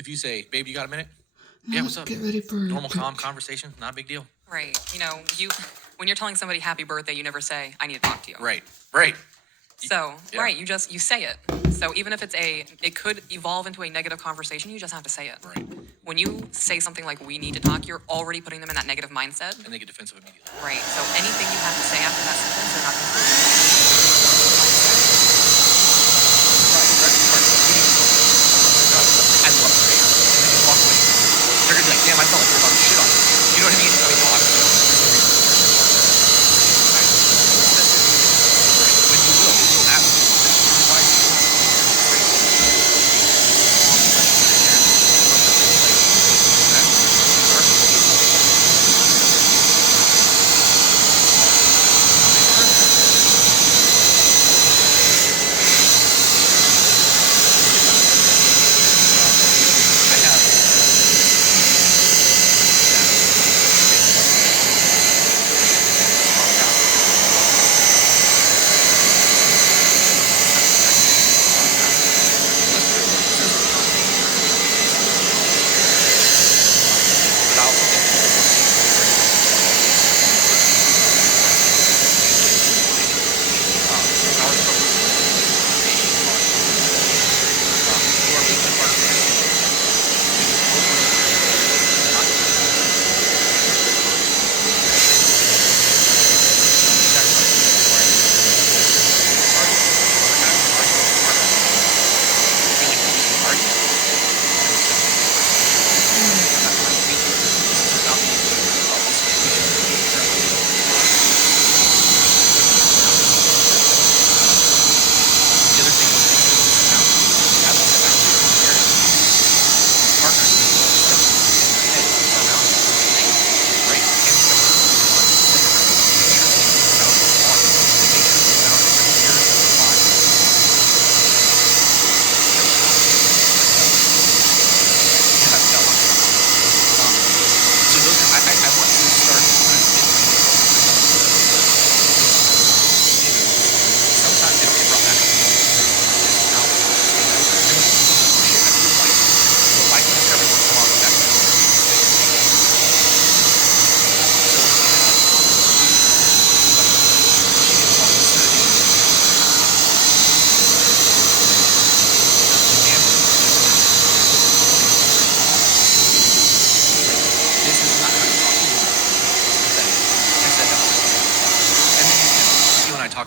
If you say, babe, you got a minute? Yeah, what's up? Get ready for normal, calm conversation. Not a big deal. Right. When you're telling somebody happy birthday, you never say, I need to talk to you. Right. So, yeah. right, you say it. So even if it could evolve into a negative conversation, you just have to say it. Right. When you say something like, we need to talk, you're already putting them in that negative mindset. And they get defensive immediately. Right. So anything you have to say after that sentence, they're not going to do. I love to say and they just walk away. They're going to be like, damn, I felt like you're about to shit on me. You know what I mean? No, obviously. When you will ask me.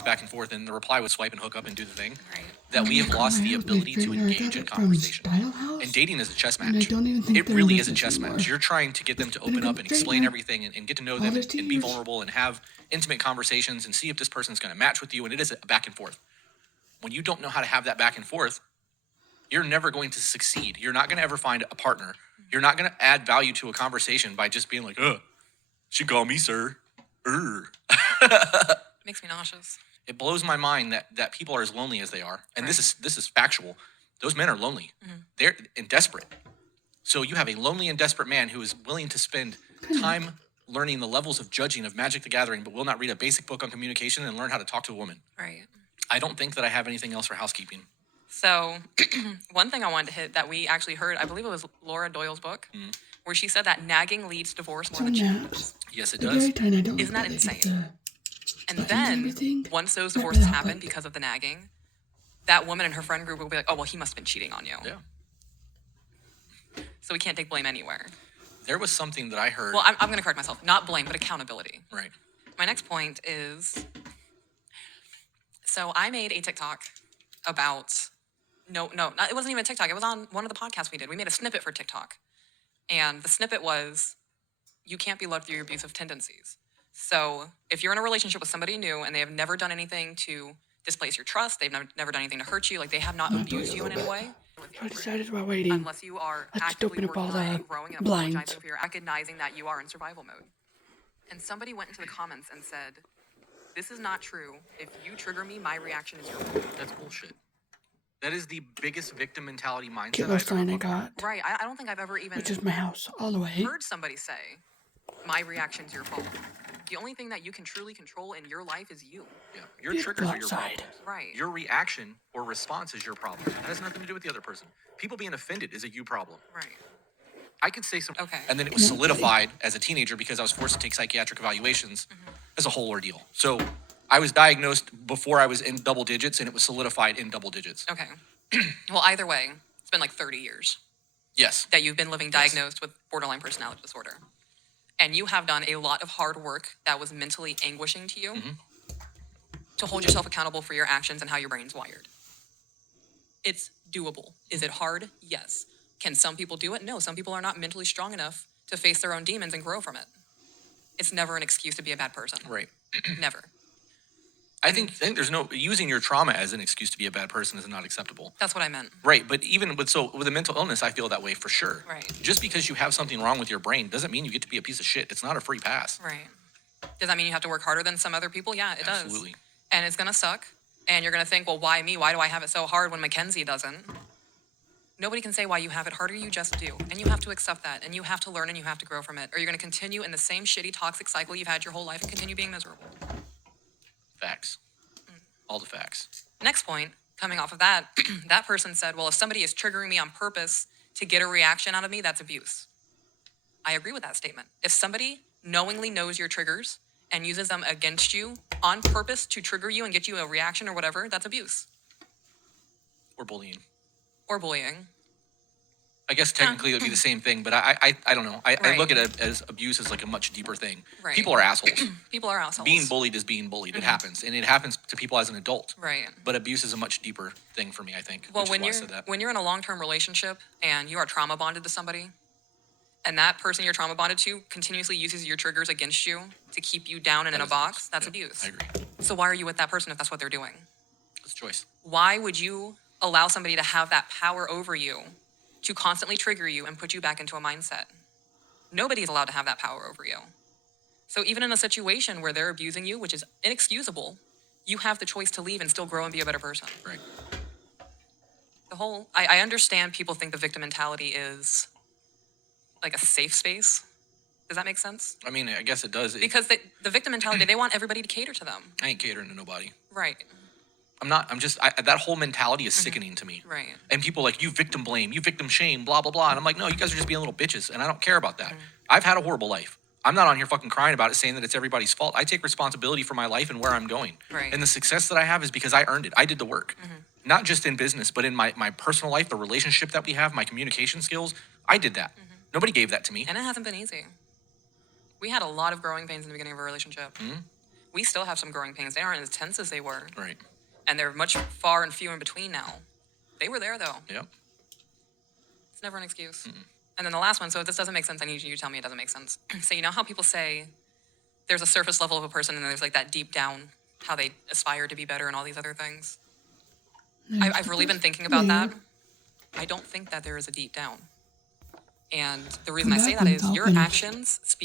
Back and forth, and the reply would swipe and hook up and do the thing. Right. That we have lost the ability to engage in conversation. And dating is a chess match. It really is a chess match. You're trying to get them to open up and explain everything and get to know them and be vulnerable and have intimate conversations and see if this person's going to match with you. And it is a back and forth. When you don't know how to have that back and forth, you're never going to succeed. You're not going to ever find a partner. You're not going to add value to a conversation by just being like, she called me sir. Makes me nauseous. It blows my mind that people are as lonely as they are. And this is factual. Those men are lonely. Mm-hmm. They're desperate. So you have a lonely and desperate man who is willing to spend time learning the levels of judging of Magic the Gathering, but will not read a basic book on communication and learn how to talk to a woman. Right. I don't think that I have anything else for housekeeping. So one thing I wanted to hit that we actually heard, I believe it was Laura Doyle's book, where she said that nagging leads to divorce more than cheating does. Yes, it does. Isn't that insane? And then, once those divorces happen because of the nagging, that woman and her friend group will be like, oh, well, he must have been cheating on you. Yeah. So we can't take blame anywhere. There was something that I heard. Well, I'm going to correct myself. Not blame, but accountability. Right. My next point is, so I made a TikTok about, it wasn't even a TikTok. It was on one of the podcasts we did. We made a snippet for TikTok. And the snippet was, you can't be loved through your abusive tendencies. So if you're in a relationship with somebody new and they have never done anything to displace your trust, they've never done anything to hurt you, like they have not abused you in any way. I decided while waiting. Unless you are actively working on it, growing and apologizing for your recognizing that you are in survival mode. And somebody went into the comments and said, this is not true. If you trigger me, my reaction is your fault. That's bullshit. That is the biggest victim mentality mindset. Killer sign I got. Right. I don't think I've ever even... Which is my house, all the way. ...heard somebody say, my reaction's your fault. The only thing that you can truly control in your life is you. Yeah. Your Be triggers are your outside. problems. Right. Your reaction or response is your problem. It has nothing to do with the other person. People being offended is a you problem. Right. I could say some. Okay. And then it was Good night, buddy. solidified as a teenager because I was forced to take psychiatric evaluations as a whole ordeal. So I was diagnosed before I was in double digits, and it was solidified in double digits. Okay. Well, either way, it's been like 30 years Yes. that you've been living diagnosed with borderline personality disorder. And you have done a lot of hard work that was mentally anguishing to you to hold yourself accountable for your actions and how your brain's wired. It's doable. Is it hard? Yes. Can some people do it? No. Some people are not mentally strong enough to face their own demons and grow from it. It's never an excuse to be a bad person. Right. Never. I think there's no using your trauma as an excuse to be a bad person is not acceptable. That's what I meant. Right, but even with a mental illness, I feel that way for sure. Right. Just because you have something wrong with your brain doesn't mean you get to be a piece of shit. It's not a free pass. Right. Does that mean you have to work harder than some other people? Yeah, it does. Absolutely. And it's going to suck. And you're going to think, well, why me? Why do I have it so hard when Mackenzie doesn't? Nobody can say why you have it harder. You just do. And you have to accept that. And you have to learn and you have to grow from it. Or you're going to continue in the same shitty, toxic cycle you've had your whole life and continue being miserable. Facts. All the facts. Next point, coming off of that, that person said, well, if somebody is triggering me on purpose to get a reaction out of me, that's abuse. I agree with that statement. If somebody knowingly knows your triggers and uses them against you on purpose to trigger you and get you a reaction or whatever, that's abuse. Or bullying. Or bullying. I guess technically it would be the same thing, but I don't know. I Right. look at it as abuse as like a much deeper thing. Right. People are assholes. People are assholes. Being bullied is being bullied. It happens. And it happens to people as an adult. Right. But abuse is a much deeper thing for me, I think. Well, which when is why I said that. you're in a long-term relationship and you are trauma bonded to somebody, and that person you're trauma bonded to continuously uses your triggers against you to keep you down and in a That is box, abuse. that's Yeah, abuse. I agree. So why are you with that person if that's what they're doing? It's a choice. Why would you allow somebody to have that power over you to constantly trigger you and put you back into a mindset? Nobody's allowed to have that power over you. So even in a situation where they're abusing you, which is inexcusable, you have the choice to leave and still grow and be a better person. Right. I understand people think the victim mentality is like a safe space. Does that make sense? I mean, I guess it does. Because the victim mentality, they want everybody to cater to them. I ain't catering to nobody. Right. That whole mentality is sickening to me. Right. And people like, you victim blame, you victim shame, blah, blah, blah. And I'm like, no, you guys are just being little bitches. And I don't care about that. I've had a horrible life. I'm not on here fucking crying about it, saying that it's everybody's fault. I take responsibility for my life and where I'm going. Right. And the success that I have is because I earned it. I did the work. Not just in business, but in my personal life, the relationship that we have, my communication skills. I did that. Nobody gave that to me. And it hasn't been easy. We had a lot of growing pains in the beginning of our relationship. We still have some growing pains. They aren't as tense as they were. Right. And they're much far and few in between now. They were there, though. Yep. It's never an excuse. And then the last one, so if this doesn't make sense, I need you to tell me it doesn't make sense. So you know how people say there's a surface level of a person and there's like that deep down, how they aspire to be better and all these other things? I've really been thinking about that. I don't think that there is a deep down. And the reason I say that is your actions speak